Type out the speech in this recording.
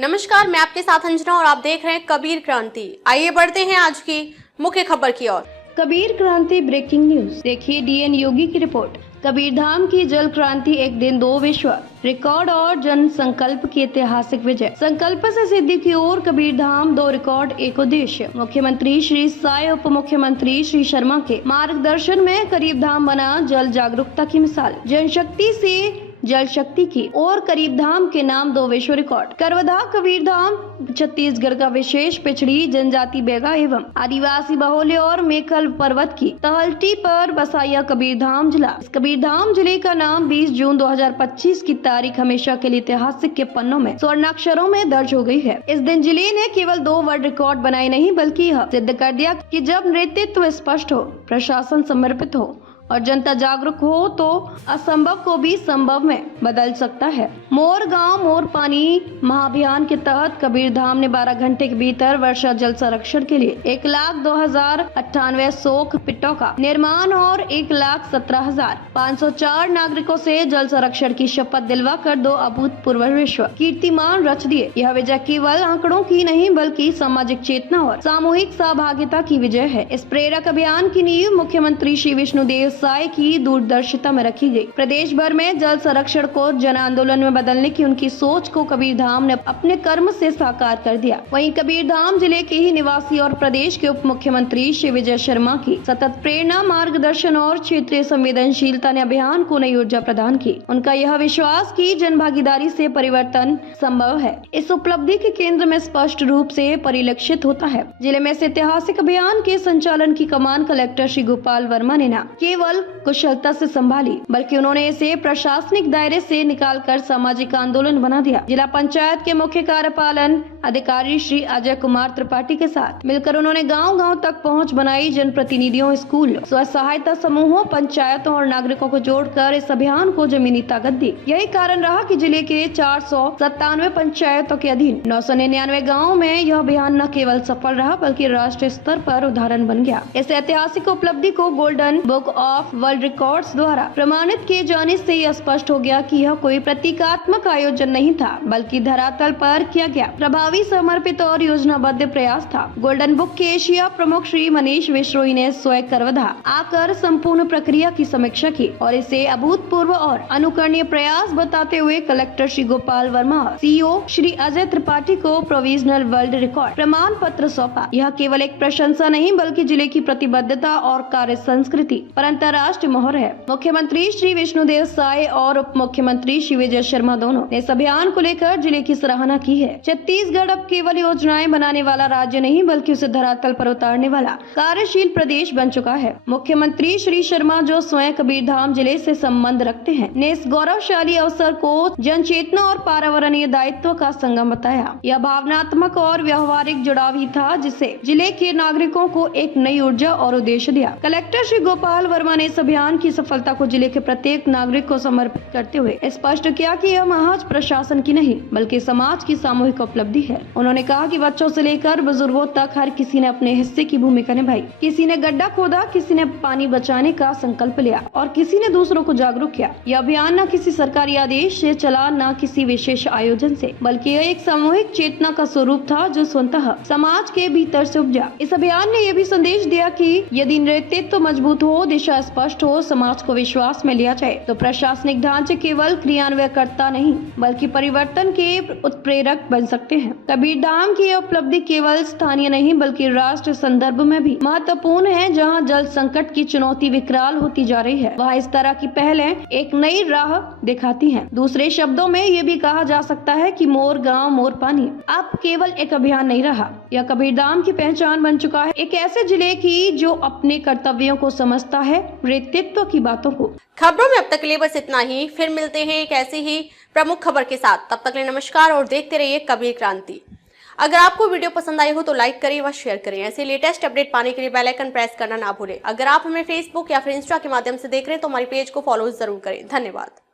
नमस्कार, मैं आपके साथ अंजना और आप देख रहे हैं कबीर क्रांति। आइए बढ़ते हैं आज की मुख्य खबर की ओर। कबीर क्रांति ब्रेकिंग न्यूज। देखिए डीएन योगी की रिपोर्ट। कबीरधाम की जल क्रांति एक दिन दो विश्व रिकॉर्ड और जन संकल्प की ऐतिहासिक विजय। संकल्प से सिद्धि की ओर कबीरधाम दो रिकॉर्ड एक उद्देश्य। मुख्यमंत्री श्री साय, उप मुख्यमंत्री श्री शर्मा के मार्गदर्शन में कबीरधाम बना जल जागरूकता की मिसाल। जनशक्ति से जल शक्ति की और कबीरधाम के नाम दो विश्व रिकॉर्ड। करवधा कबीरधाम छत्तीसगढ़ का विशेष पिछड़ी जनजाति बेगा एवं आदिवासी बहुल्य और मेखल पर्वत की तलहटी पर बसा यह कबीरधाम जिला। इस कबीरधाम जिले का नाम 20 जून 2025 की तारीख हमेशा के लिए ऐतिहासिक के पन्नों में स्वर्णाक्षरों में दर्ज हो गई है। इस दिन जिले ने केवल 2 वर्ल्ड रिकॉर्ड बनाए नहीं बल्कि यह सिद्ध कर दिया कि जब नेतृत्व स्पष्ट हो, प्रशासन समर्पित हो और जनता जागरूक हो तो असंभव को भी संभव में बदल सकता है। मोर गांव मोर पानी महाअभियान के तहत कबीरधाम ने 12 घंटे के भीतर वर्षा जल संरक्षण के लिए 1,02,098 सोख पिटों का निर्माण और 1,17,504 नागरिकों से जल संरक्षण की शपथ दिलवाकर 2 अभूतपूर्व विश्व कीर्तिमान रच दिए। यह विजय केवल आंकड़ों की नहीं बल्कि सामाजिक चेतना और सामूहिक सहभागिता की विजय है। इस प्रेरक अभियान की नींव मुख्यमंत्री श्री विष्णुदेव साय की दूरदर्शिता में रखी गई। प्रदेश भर में जल संरक्षण को जन आंदोलन में बदलने की उनकी सोच को कबीरधाम ने अपने कर्म से साकार कर दिया। वहीं कबीरधाम जिले के ही निवासी और प्रदेश के उप मुख्यमंत्री श्री विजय शर्मा की सतत प्रेरणा, मार्गदर्शन और क्षेत्रीय संवेदनशीलता ने अभियान को नई ऊर्जा प्रदान की। उनका यह विश्वास की जन भागीदारी से परिवर्तन संभव है, इस उपलब्धि के केंद्र में स्पष्ट रूप से परिलक्षित होता है। जिले में इस ऐतिहासिक अभियान के संचालन की कमान कलेक्टर श्री गोपाल वर्मा ने न केवल कुशलता से संभाली बल्कि उन्होंने इसे प्रशासनिक दायरे से निकालकर सामाजिक आंदोलन बना दिया। जिला पंचायत के मुख्य कार्यपालन अधिकारी श्री अजय कुमार त्रिपाठी के साथ मिलकर उन्होंने गांव-गांव तक पहुंच बनाई। जनप्रतिनिधियों, स्कूल, स्व सहायता समूहों, पंचायतों और नागरिकों को जोड़कर इस अभियान को जमीनी ताकत दी। यही कारण रहा कि जिले के 497 पंचायतों के अधीन 999 गाँव में यह अभियान न केवल सफल रहा बल्कि राष्ट्रीय स्तर पर उदाहरण बन गया। इस ऐतिहासिक उपलब्धि को golden book of world records द्वारा प्रमाणित किए जाने से यह स्पष्ट हो गया कि यह कोई प्रतीकात्मक आयोजन नहीं था बल्कि धरातल पर किया गया प्रभावी, समर्पित और योजनाबद्ध प्रयास था। गोल्डन बुक के एशिया प्रमुख श्री मनीष विश्रोई ने स्वयं करवधा आकर संपूर्ण प्रक्रिया की समीक्षा की और इसे अभूतपूर्व और अनुकरणीय प्रयास बताते हुए कलेक्टर श्री गोपाल वर्मा, सीईओ श्री अजय त्रिपाठी को प्रोविजनल वर्ल्ड रिकॉर्ड प्रमाण पत्र सौंपा। यह केवल एक प्रशंसा नहीं बल्कि जिले की प्रतिबद्धता और कार्य संस्कृति पर अंतर्राष्ट्रीय मोहर है। मुख्यमंत्री श्री विष्णुदेव साय और उप मुख्यमंत्री श्री विजय शर्मा दोनों ने इस अभियान को लेकर जिले की सराहना की है। छत्तीसगढ़ अब केवल योजनाएं बनाने वाला राज्य नहीं बल्कि उसे धरातल पर उतारने वाला कार्यशील प्रदेश बन चुका है। मुख्यमंत्री श्री शर्मा, जो स्वयं कबीरधाम जिले से संबंध रखते हैं, ने इस गौरवशाली अवसर को जन चेतना और पर्यावरणीय दायित्व का संगम बताया। यह भावनात्मक और व्यवहारिक जुड़ाव ही था जिसे जिले के नागरिकों को एक नई ऊर्जा और उद्देश्य दिया। कलेक्टर श्री गोपाल वर्मा ने इस अभियान की सफलता को जिले के प्रत्येक नागरिक को समर्पित करते हुए स्पष्ट किया कि यह महज प्रशासन की नहीं बल्कि समाज की सामूहिक उपलब्धि है। उन्होंने कहा कि बच्चों से लेकर बुजुर्गों तक हर किसी ने अपने हिस्से की भूमिका निभाई। किसी ने गड्ढा खोदा, किसी ने पानी बचाने का संकल्प लिया और किसी ने दूसरों को जागरूक किया। यह अभियान न किसी सरकारी आदेश से चला, न किसी विशेष आयोजन से, बल्कि यह एक सामूहिक चेतना का स्वरूप था जो स्वतः समाज के भीतर से उपजा। इस अभियान ने यह भी संदेश दिया कि यदि नेतृत्व मजबूत हो, दिशा स्पष्ट हो, समाज को विश्वास में लिया जाए तो प्रशासनिक ढांचे केवल क्रियान्वयकर्ता नहीं बल्कि परिवर्तन के उत्प्रेरक बन सकते हैं। कबीरधाम की यह उपलब्धि केवल स्थानीय नहीं बल्कि राष्ट्रीय संदर्भ में भी महत्वपूर्ण है। जहां जल संकट की चुनौती विकराल होती जा रही है, वहां इस तरह की पहलें एक नई राह दिखाती हैं। दूसरे शब्दों में ये भी कहा जा सकता है कि मोर गांव मोर पानी अब केवल एक अभियान नहीं रहा, यह कबीरधाम की पहचान बन चुका है। एक ऐसे जिले की जो अपने कर्तव्यों को समझता है, नेतृत्व की बातों को। खबरों में अब तक के लिए बस इतना ही। फिर मिलते हैं एक ऐसी ही प्रमुख खबर के साथ। तब तक के लिए नमस्कार और देखते रहिए कबीर क्रांति। अगर आपको वीडियो पसंद आई हो तो लाइक करें व शेयर करें। ऐसे लेटेस्ट अपडेट पाने के लिए बेल आइकन प्रेस करना ना भूलें। अगर आप हमें फेसबुक या फिर इंस्टा के माध्यम से देख रहे हैं तो हमारी पेज को फॉलो जरूर करें। धन्यवाद।